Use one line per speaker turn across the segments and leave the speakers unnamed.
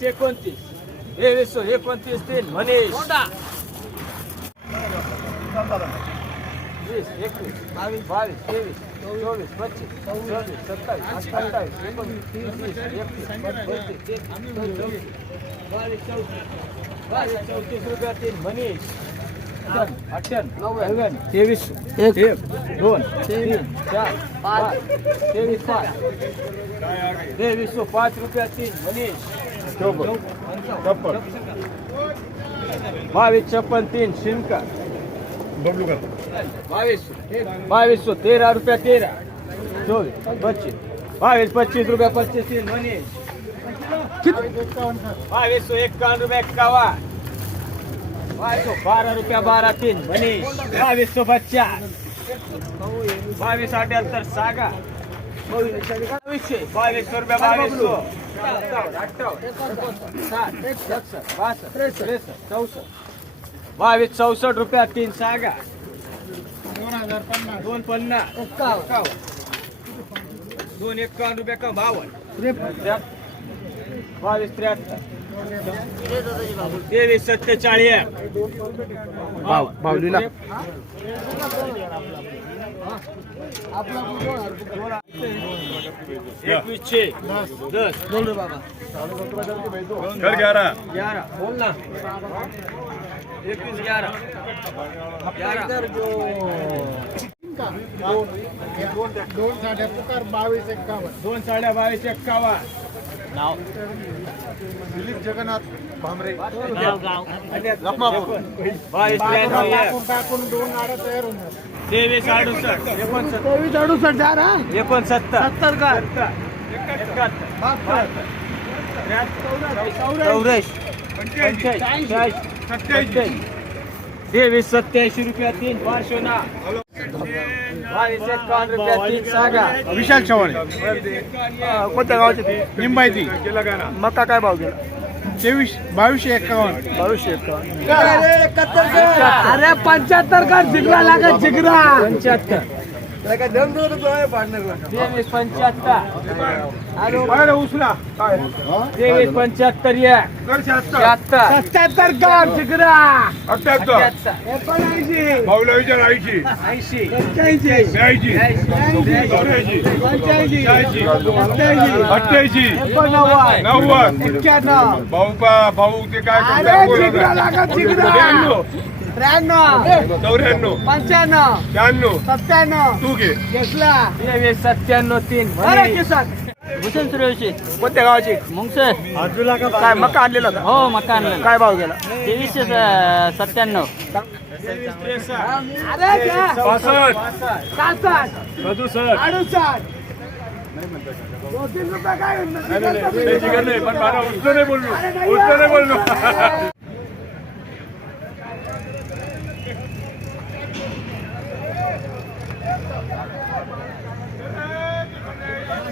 तेवीस एकोणतीस तेवीस एकोणतीस तीन मनीष. वीस एकवीस बावीस बावीस तेवीस चोवीस पच्चीस सव्वीस सत्तावीस अठ्ठावीस एकोणीस तीस वीस एकतीस बत्तीस चौतीस बावीस चौतीस बावीस चौतीस रुपया तीन मनीष. तेवीस एक दोन तीन चार पाच. तेवीस पाच. तेवीस सो पाच रुपया तीन मनीष. बावीस छप्पन तीन शिनका बावीस. बावीस सौ तेरह रुपया तेरह चौबीस पच्चीस. बावीस पच्चीस रुपया पच्चीस तीन मनीष बावीस सौ इक्यावन रुपया इक्यावन बावीस सौ बारह रुपया बारह तीन मनीष बावीस सौ पचास. बावीस अठ्याहत्तर सागा. बावीस सौ रुपया बावीस सौ बावीस चौसष्ट रुपया तीन सागा. दोन पन्नास. एक्कावन्न दोन एक्कावन्न रुपये का बावन्न बावीस त्र्याहत्तर. तेवीस सत्तेचाळीस.
बावलीला.
एकवीसशे दस बोल रे बाबा
कर ग्यारह
ग्यारह बोल ना एकवीस ग्यारह ग्यारह
दोन साड्या पुकार बावीस एक्कावन्न
दोन साड्या बावीस एक्कावन्न
दिलीप जगन्नाथ भामरे
बावीस
दोन गाड्या तयार होऊन जातात.
तेवीस अडुसष्ट. एकोणसत्तर
तेवीस अडुसष्ट द्या ना
एकोणसत्तर.
सत्तर का?
तेवीस सत्याऐंशी रुपया तीन. पार्श्वना बावीस एकावन्न रुपया तीन सागा.
विशाल चव्हाण. कोणत्या गावाचे? निंबायती. मका काय भाव गेला? तेवीस बावीसशे एक्कावन्न बावीसशे एक्कावन्न अरे पंच्याहत्तर का जिगरा लागत जिगरा
पंच्याहत्तर. तेवीस पंच्याहत्तर.
उसला
तेवीस पंच्याहत्तर एक शहात्तर
सत्याहत्तर. का? जिगरा
अठ्याहत्तर
एकोणऐंशी
बावलावीच्या ऐंशी.
ऐंशी.
एक्क्याऐंशी
ब्याऐंशी.
पंच्याऐंशी.
अठ्ठ्याऐंशी.
एकोणनव्वद
नव्वद.
एक्क्याण्णव.
भाऊ भाऊ ते काय
अरे
ब्याण्णव.
त्र्याण्णव.
चौऱ्याण्णव.
पंच्याण्णव.
शहाण्णव.
सत्त्याण्णव.
तू घे.
घेतला.
सत्त्याण्णव तीन.
अरे किसन.
भूषण सूर्यवंशी
कोणत्या गावाची?
मुंगसर
काय मका आणलेला होता?
हो मकान
काय भाव गेला?
तेवीसशे सत्त्याण्णव.
अरे घ्या.
पासष्ट.
सासष्ट.
सदुसष्ट.
अडुसष्ट. दोन तीन रुपये काय
जिगर नाही पण मला उचलो नाही बोललो. उचलो नाही बोललो.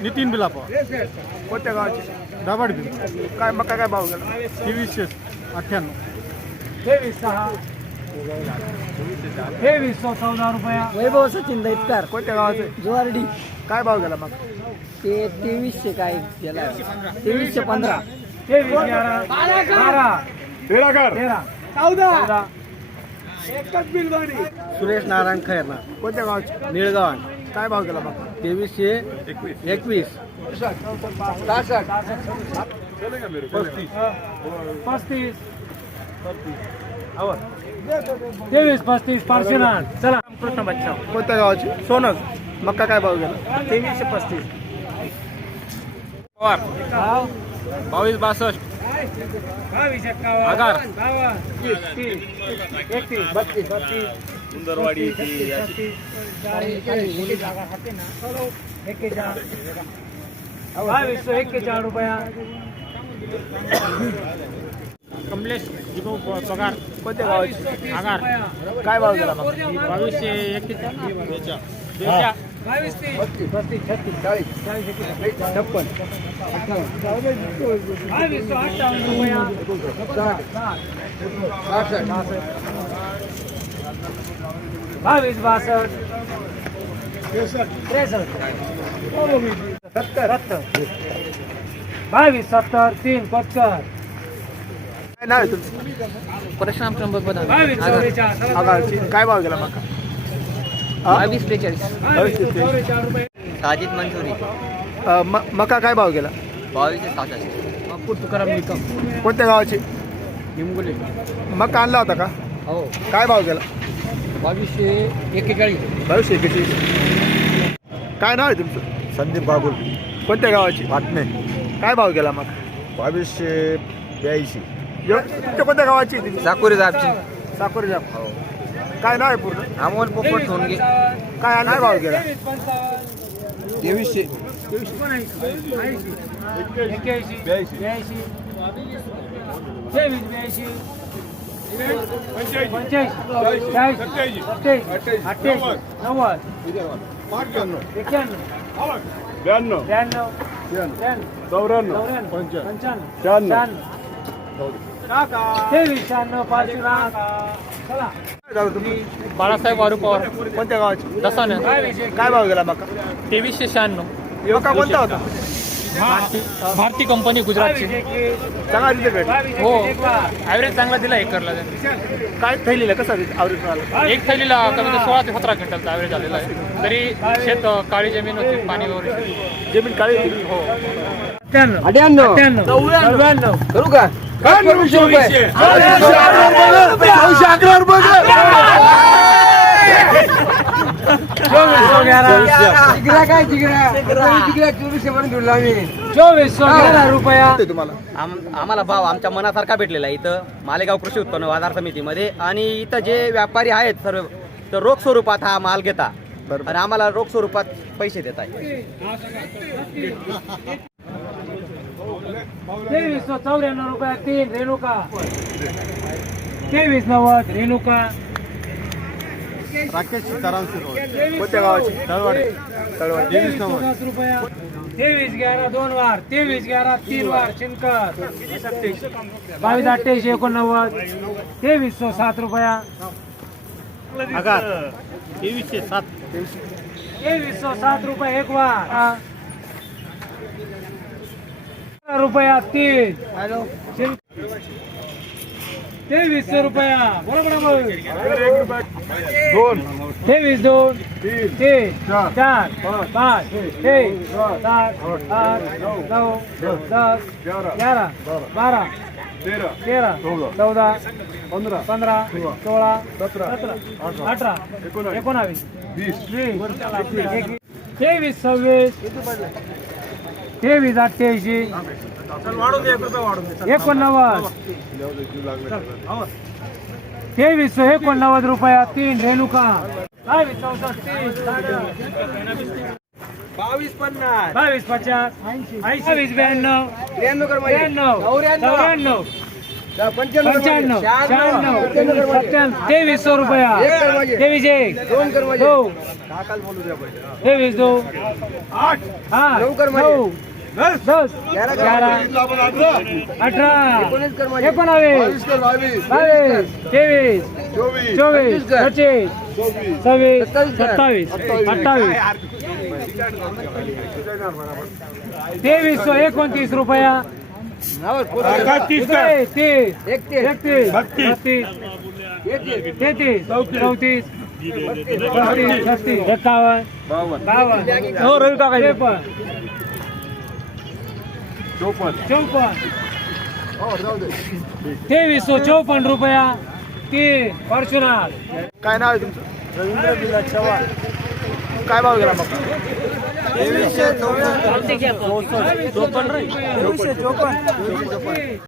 नितीन बिलापा. कोणत्या गावाची? दाबाड बिल. काय मका काय भाव गेला? तेवीसशे अठ्ठ्याण्णव.
तेवीस सहा. तेवीस चौदा रुपया.
वैभव सचिन दैतकर
कोणत्या गावाचे?
जुवारडी
काय भाव गेला मग
ते तेवीसशे काय गेला? तेवीसशे पंधरा.
तेवीस बारा.
तेरा.
चौदा.
बनी
सुरेश नारायण खैरना
कोणत्या गावाची?
निळगावन
काय भाव गेला मग
तेवीसशे एकवीस.
पस्तीस. तेवीस पस्तीस पार्शनाथ चला. कृष्ण बच्चा.
कोणत्या गावाची? सोनच मका काय भाव गेला?
तेवीसशे पस्तीस.
बावीस बासष्ट.
बावीस एक्कावन्न
आधार.
बावन्न तीस तीस एकतीस बत्तीस बत्तीस.
सुंदरवाडी
बावीस एक्केचाळीस रुपया. कमलेश पगार.
कोणत्या गावाची?
आगार.
काय भाव मग?
बावीसशे एक्केचाळीस बावीस बत्तीस छत्तीस चाळीस. चाळीस एकतीस. छप्पन. बावीस अठ्ठावन्न रुपया. बावीस बासष्ट त्रेसष्ट सत्तर सत्तर बावीस सत्तर तीन
काय नाव आहे तुमचं
परशुराम त्र्यंबक बदाम
बावीस चौवेचाळीस चला.
आगारची काय भाव गेला मका?
बावीस
ते
साजिद
म- मका काय भाव गेला
बावीसशे सहासष्ट
नागपूर तुकाराम निकम
कोणत्या गावाची
निमगुले
मका आणला होता का
हो
काय भाव गेला
बावीसशे एक्केचाळीस.
बावीस एकेचाळीस काय नाव आहे तुमचं?
संदीप बागुल
कोणत्या गावाची?
बातमे
काय भाव गेला मग?
बावीसशे ब्याऐंशी.
तुमच्या कोणत्या गावाची आहे ती?
साकुरी दाबची
साकोरी जाम. काय नाव आहे पूर्ण?
अमोल पोपट सोनगे.
काय आणि काय भाव गेला?
तेवीसशे.
ब्याऐंशी.
ब्याऐंशी. पंच्याऐंशी. सत्याऐंशी. अठ्ठ्याऐंशी नव्वद. एक्क्याण्णव.
ब्याण्णव.
त्र्याण्णव त्र्याण्णव
चौऱ्याण्णव. पंच्याण्णव शहाण्णव.
बाळासाहेब वारू पवार.
कोणत्या गावाची?
दसाने.
काय
भाव गेला मका?
तेवीसशे शहाण्णव.
मका कोणता होता?
भारती कंपनी गुजरातची.
चांगला तिथे भेट
हो. ॲव्हरेज चांगला दिला एकरला त्यांनी.
काय थैलीला? कसा मिळाला
एक थैलीला कमी सोळा ते सतरा क्विंटलचा ॲव्हरेज आलेला आहे. तरी शेत काळी जमीन होती पाणी वगैरे
जमीन काळी होती.
हो.
अठ्ठ्याण्णव.
अठ्याण्णव
अठ्ठ्याण्णव. नव्याण्णव.
करू का? चोवीसशे रुपये. जिगरा काय जिगरा जिगरा चोवीसशे पर्यंत दिला आम्ही
चोवीसशे ग्यारा रुपया.
तुम्हाला?
आम- आम्हाला भाव आमच्या मनासारखा भेटलेला आहे इथं. मालेगाव कृषी उत्पन्न बाजार समितीमध्ये. आणि इथं जे व्यापारी आहेत सर्व तर रोख स्वरूपात हा माल घेता.
बरोबर.
आणि आम्हाला रोख स्वरूपात पैसे देत. आहे
तेवीस चौऱ्याण्णव रुपया तीन रेणुका. तेवीस नव्वद रेणुका.
राकेश सीताराम शिरोळ
कोणत्या गावाची?
तळवाडे.
तळवाडी.
तेवीस पन्नास रुपया. तेवीस ग्यारा दोन वार. तेवीस ग्यारा तीन वार शिनकर बावीस अठ्ठ्याऐंशी एकोणनव्वद. तेवीस सो सात रुपया.
तेवीसशे सात.
तेवीस सो सात रुपये एक वार. हा. रुपया तीन. शिन- तेवीसशे रुपया बरोबर
दोन
तेवीस दोन
तीन
तीन
चार,
चार पाच एक सात आठ नऊ दस
ग्यारा
ग्यारा बारा
तेरा
तेरा
चौदा.
चौदा
पंधरा
पंधरा सोळा
सतरा
सतरा अठरा
एकोणावीस.
एकोणावीस
वीस
वीस एकोणनव्वद. तेवीस एकोणनव्वद रुपया तीन रेणुका. तीस बावीस पन्नास. बावीस पचास. ऐंशी. बावीस ब्याण्णव. त्र्याण्णव चौऱ्याण्णव. पंच्याण्णव शहाण्णव सत्त्याण्णव तेवीस सौ रुपया. तेवीस एक. दोन तेवीस दो. आठ. नऊ. दस ग्यारा अठरा एकोणावीस बावीस तेवीस चोवीस. पच्चीस सव्वीस सत्तावीस अठ्ठावीस. तेवीस सौ एकोणतीस रुपया. तीस तीस एकतीस. बत्तीस. तेहतीस. चौतीस. पस्तीस छत्तीस. एकावन्न बावन्न. हो रवी काका
चोपन्न.
चौपन्न. तेवीस सौ चौपन्न रुपया तीन फॉर्च्युनर
काय नाव आहे तुमचं? रवींद्र विलास चव्हाण. काय भाव गेला मग?
चोपन्न.